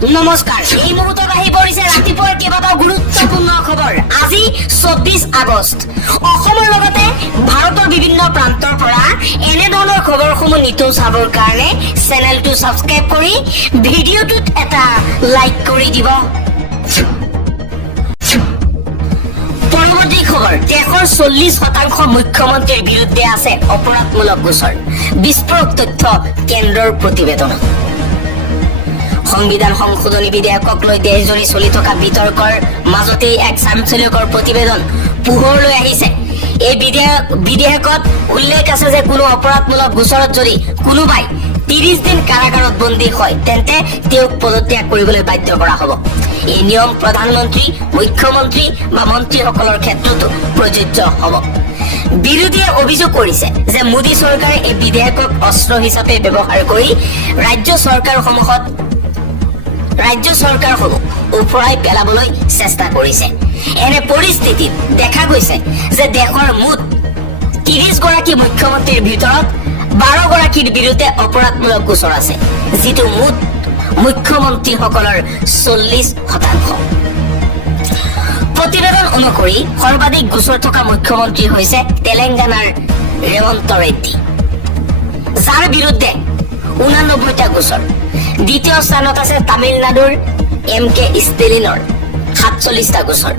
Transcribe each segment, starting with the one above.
নমস্কাৰ, এই মুহূৰ্তত আহি পৰিছে ৰাতিপুৱাৰ কেইবাটাও গুৰুত্বপূৰ্ণ খবৰ। আজি 24 আগষ্ট। অসমৰ লগতে ভাৰতৰ বিভিন্ন প্ৰান্তৰ পৰা এনেধৰণৰ খবৰসমূহ নিতৌ চাবৰ কাৰণে চেনেলটো ছাবস্ক্ৰাইব কৰি ভিডিঅ'টোত এটা লাইক কৰি দিব। পৰৱৰ্তী খবৰ, দেশৰ 40% মুখ্যমন্ত্ৰীৰ বিৰুদ্ধে আছে অপৰাধমূলক গোচৰ। বিস্ফোৰক তথ্য কেন্দ্ৰৰ প্ৰতিবেদন। সংবিধান সংশোধনী বিধেয়কক লৈ দেশজুৰি চলি থকা বিতৰ্কৰ মাজতেই এক চাঞ্চল্যকৰ প্ৰতিবেদন পোহৰলৈ আহিছে। এই বিধেয়কত উল্লেখ আছে যে কোনো অপৰাধমূলক গোচৰত যদি কোনোবাই 30 দিন কাৰাগাৰত বন্দী হয় তেন্তে তেওঁক পদত্যাগ কৰিবলৈ বাধ্য কৰা হ'ব। এই নিয়ম প্ৰধানমন্ত্ৰী, মুখ্যমন্ত্ৰী বা মন্ত্ৰীসকলৰ ক্ষেত্ৰতো প্ৰযোজ্য হ'ব। বিৰোধীয়ে অভিযোগ কৰিছে যে মোদী চৰকাৰে এই বিধেয়কক অস্ত্ৰ হিচাপে ব্যৱহাৰ কৰি ৰাজ্য চৰকাৰসমূহ উফৰাই পেলাবলৈ চেষ্টা কৰিছে। এনে পৰিস্থিতিত দেখা গৈছে যে দেশৰ মুঠ 30 গৰাকী মুখ্যমন্ত্ৰীৰ ভিতৰত 12 গৰাকীৰ বিৰুদ্ধে অপৰাধমূলক গোচৰ আছে, যিটো মুঠ মুখ্যমন্ত্ৰীসকলৰ 40%। প্ৰতিবেদন অনুসৰি সৰ্বাধিক গোচৰ থকা মুখ্যমন্ত্ৰী হৈছে তেলেংগানাৰ ৰেৱন্ত ৰেড্ডী, যাৰ বিৰুদ্ধে 89টা গোচৰ। দ্বিতীয় স্থানত আছে তামিলনাডুৰ MK ষ্টেলিনৰ 47টা গোচৰ।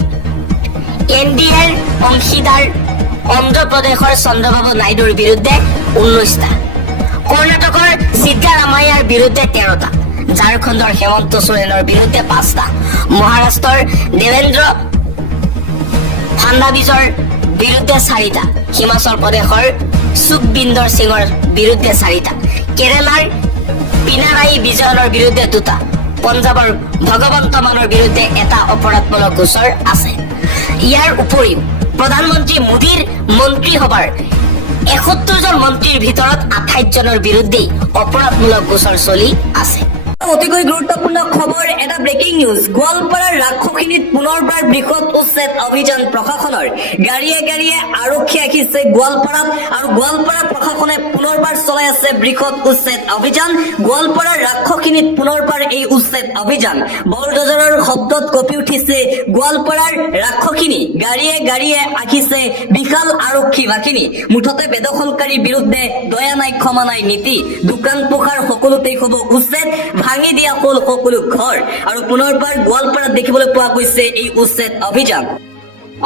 NDAৰ অংশীদাৰ অন্ধ্ৰপ্ৰদেশৰ চন্দ্ৰবাবু নাইডুৰ বিৰুদ্ধে 19টা। কৰ্ণাটকৰ সিদ্ধাৰামায়াৰ বিৰুদ্ধে 13টা। ঝাৰখণ্ডৰ হেমন্ত সোৰেনৰ বিৰুদ্ধে 5টা। মহাৰাষ্ট্ৰৰ দেৱেন্দ্ৰ ফাডনাভিছৰ বিৰুদ্ধে 4টা। হিমাচল প্ৰদেশৰ সুখবিন্দৰ সিঙৰ বিৰুদ্ধে 4টা। কেৰালাৰ পিনাৰায়ী বিজয়নৰ বিৰুদ্ধে 2টা। পঞ্জাবৰ ভগৱন্ত মানৰ বিৰুদ্ধে 1টা অপৰাধমূলক গোচৰ আছে। ইয়াৰ উপৰিও প্ৰধানমন্ত্ৰী মোদীৰ মন্ত্ৰীসভাৰ 71জন মন্ত্ৰীৰ ভিতৰত 28 জনৰ বিৰুদ্ধেই অপৰাধমূলক গোচৰ চলি আছে। অতিকৈ গুৰুত্বপূৰ্ণ খবৰ, এটা ব্ৰেকিং নিউজ। গোৱালপাৰাৰ ৰাক্ষসখিনিত পুনৰবাৰ বৃহৎ উচ্ছেদ অভিযান প্ৰশাসনৰ। গাড়ীয়ে গাড়ীয়ে আৰক্ষী আহিছে গোৱালপাৰাত আৰু গোৱালপাৰা প্ৰশাসনে পুনৰবাৰ চলাই আছে বৃহৎ উচ্ছেদ অভিযান। গোৱালপাৰাৰ ৰাক্ষসখিনিত পুনৰবাৰ এই উচ্ছেদ অভিযান। বলডজাৰৰ শব্দত কঁপি উঠিছে গোৱালপাৰাৰ ৰাক্ষসখিনি। গাড়ীয়ে গাড়ীয়ে আহিছে বিশাল আৰক্ষী বাহিনী। মুঠতে বেদখলকাৰীৰ বিৰুদ্ধে দয়া নাই, ক্ষমা নাই নীতি। দোকান পোহাৰ সকলোতেই হ'ব উচ্ছেদ, ভাঙি দিয়া হ'ল সকলো ঘৰ। আৰু পুনৰবাৰ গোৱালপাৰাত দেখিবলৈ পোৱা গৈছে এই উচ্ছেদ অভিযান।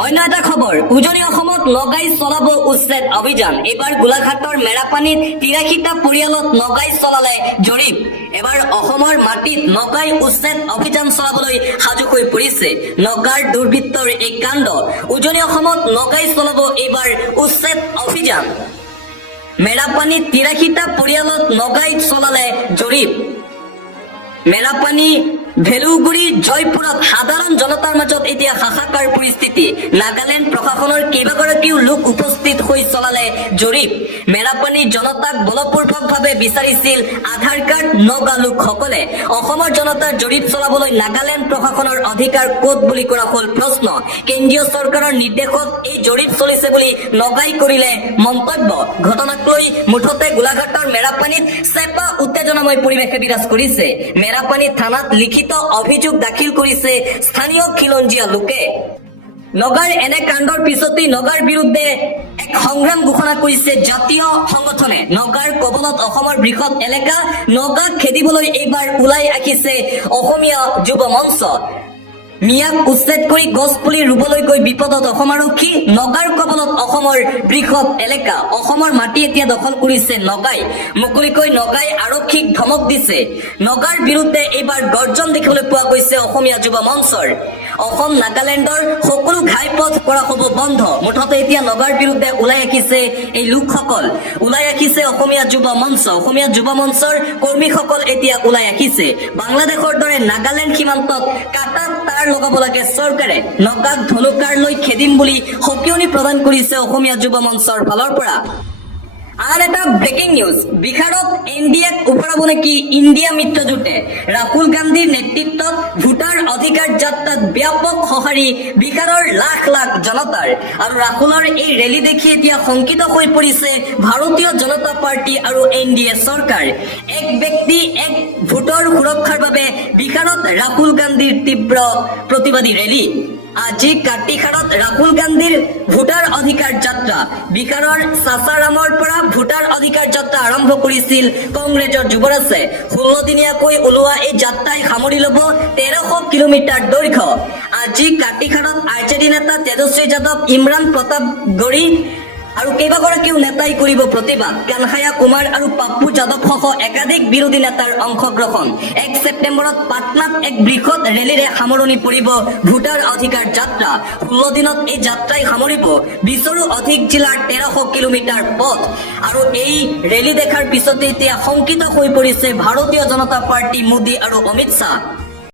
অন্য এটা খবৰ, উজনি অসমত নগাই চলাব উচ্ছেদ অভিযান। এইবাৰ গোলাঘাটৰ মেৰাপানীত 83টা পৰিয়ালত নগাই চলালে জৰীপ। এবাৰ অসমৰ মাটিত নগাই উচ্ছেদ অভিযান চলাবলৈ সাজু হৈ পৰিছে। নগাৰ দুৰ্বৃত্তৰ এই কাণ্ড। উজনি অসমত নগাই চলাব এইবাৰ উচ্ছেদ অভিযান। মেৰাপানীত 83টা পৰিয়ালত নগাই চলালে জৰীপ। মেৰাপানী, ভেলুগুৰি, জয়পুৰত সাধাৰণ জনতাৰ মাজত এতিয়া হাহাকাৰ পৰিস্থিতি। নাগালেণ্ড প্ৰশাসনৰ কেইবাগৰাকীও লোক উপস্থিত হৈ চলালে জৰীপ। মেৰাপানীৰ জনতাক বলপূৰ্বকভাৱে বিচাৰিছিল আধাৰ কাৰ্ড নগা লোকসকলে। অসমৰ জনতাৰ জৰীপ চলাবলৈ নাগালেণ্ড প্ৰশাসনৰ অধিকাৰ ক'ত বুলি কৰা হ'ল প্ৰশ্ন। কেন্দ্ৰীয় চৰকাৰৰ নিৰ্দেশত এই জৰীপ চলিছে বুলি নগাই কৰিলে মন্তব্য। ঘটনাক লৈ মুঠতে গোলাঘাটৰ মেৰাপানীত চেপা উত্তেজনাময় পৰিৱেশে বিৰাজ কৰিছে। মেৰাপানী থানাত লিখিত অভিযোগ দাখিল কৰিছে স্থানীয় খিলঞ্জীয়া লোকে। নগাৰ এনে কাণ্ডৰ পিছতেই নগাৰ বিৰুদ্ধে এক সংগ্ৰাম ঘোষণা কৰিছে জাতীয় সংগঠনে। নগাৰ কবলত অসমৰ বৃহৎ এলেকা নগাক খেদিবলৈ এইবাৰ ওলাই আহিছে অসমীয়া যুৱ মঞ্চ। মিয়াক উচ্ছেদ কৰি গছ পুলি ৰুবলৈ গৈ বিপদত অসম আৰক্ষী। নগাৰ কবলত অসমৰ বৃহৎ এলেকা। অসমৰ মাটি এতিয়া দখল কৰিছে নগাই। মুকলিকৈ নগাই আৰক্ষীক ধমক দিছে। নগাৰ বিৰুদ্ধে এইবাৰ গৰ্জন দেখিবলৈ পোৱা গৈছে অসমীয়া যুৱ মঞ্চৰ। অসম নাগালেণ্ডৰ সকলো ঘাইপথ কৰা হ'ব বন্ধ। মুঠতে এতিয়া নগাৰ বিৰুদ্ধে ওলাই আহিছে এই লোকসকল, ওলাই আহিছে অসমীয়া যুৱ মঞ্চ। অসমীয়া যুৱ মঞ্চৰ কৰ্মীসকল এতিয়া ওলাই আহিছে। বাংলাদেশৰ দৰে নাগালেণ্ড সীমান্তত কাটাত তাৰ লগাব লাগে চৰকাৰে। নগাক ধনুকাৰ লৈ খেদিম বুলি সকিয়নি প্ৰদান কৰিছে অসমীয়া যুৱ মঞ্চৰ ফালৰ পৰা। আৰ এটা ব্ৰেকিং নিউজ, বিহাৰত এনডিএক উভৰাব নেকি ইণ্ডিয়া মিত্ৰজোঁটে। ৰাহুল গান্ধীৰ নেতৃত্বত ভোটাৰ অধিকাৰ যাত্ৰাত ব্যাপক সঁহাৰি বিহাৰৰ লাখ লাখ জনতাৰ। আৰু ৰাহুলৰ এই ৰেলী দেখি এতিয়া শংকিত হৈ পৰিছে ভাৰতীয় জনতা পাৰ্টি আৰু এনডিএ চৰকাৰ। এক ব্যক্তি এক ভোটৰ সুৰক্ষাৰ বাবে বিহাৰত ৰাহুল গান্ধীৰ তীব্ৰ প্ৰতিবাদী ৰেলী। আজি কাটিহাৰত ৰাহুল গান্ধীৰ ভোটাৰ অধিকাৰ যাত্ৰা। বিহাৰৰ সাসাৰামৰ পৰা ভোটাৰ অধিকাৰ যাত্ৰা আৰম্ভ কৰিছিল কংগ্ৰেছৰ যুৱৰাজে। 16 দিনীয়াকৈ ওলোৱা এই যাত্ৰাই সামৰি ল'ব 1300 কিলোমিটাৰ দৈৰ্ঘ্য। আজি কাটিহাৰত আৰজেডি নেতা তেজস্বী যাদৱ, ইমৰান প্ৰতাপ গড়ি আৰু কেইবাগৰাকীও নেতাই কৰিব প্ৰতিবাদ। কানহায়া কুমাৰ আৰু পাপ্পু যাদৱ সহ একাধিক বিৰোধী নেতাৰ অংশগ্ৰহণ। 1 ছেপ্টেম্বৰত পাটনাত এক বৃহৎ ৰেলীৰে সামৰণি পৰিব ভোটাৰ অধিকাৰ যাত্ৰা। 16 দিনত এই যাত্ৰাই সামৰিব 20ৰো অধিক জিলাৰ 1300 কিলোমিটাৰ পথ। আৰু এই ৰেলী দেখাৰ পিছতে এতিয়া শংকিত হৈ পৰিছে ভাৰতীয় জনতা পাৰ্টি, মোদী আৰু অমিত শ্বাহ।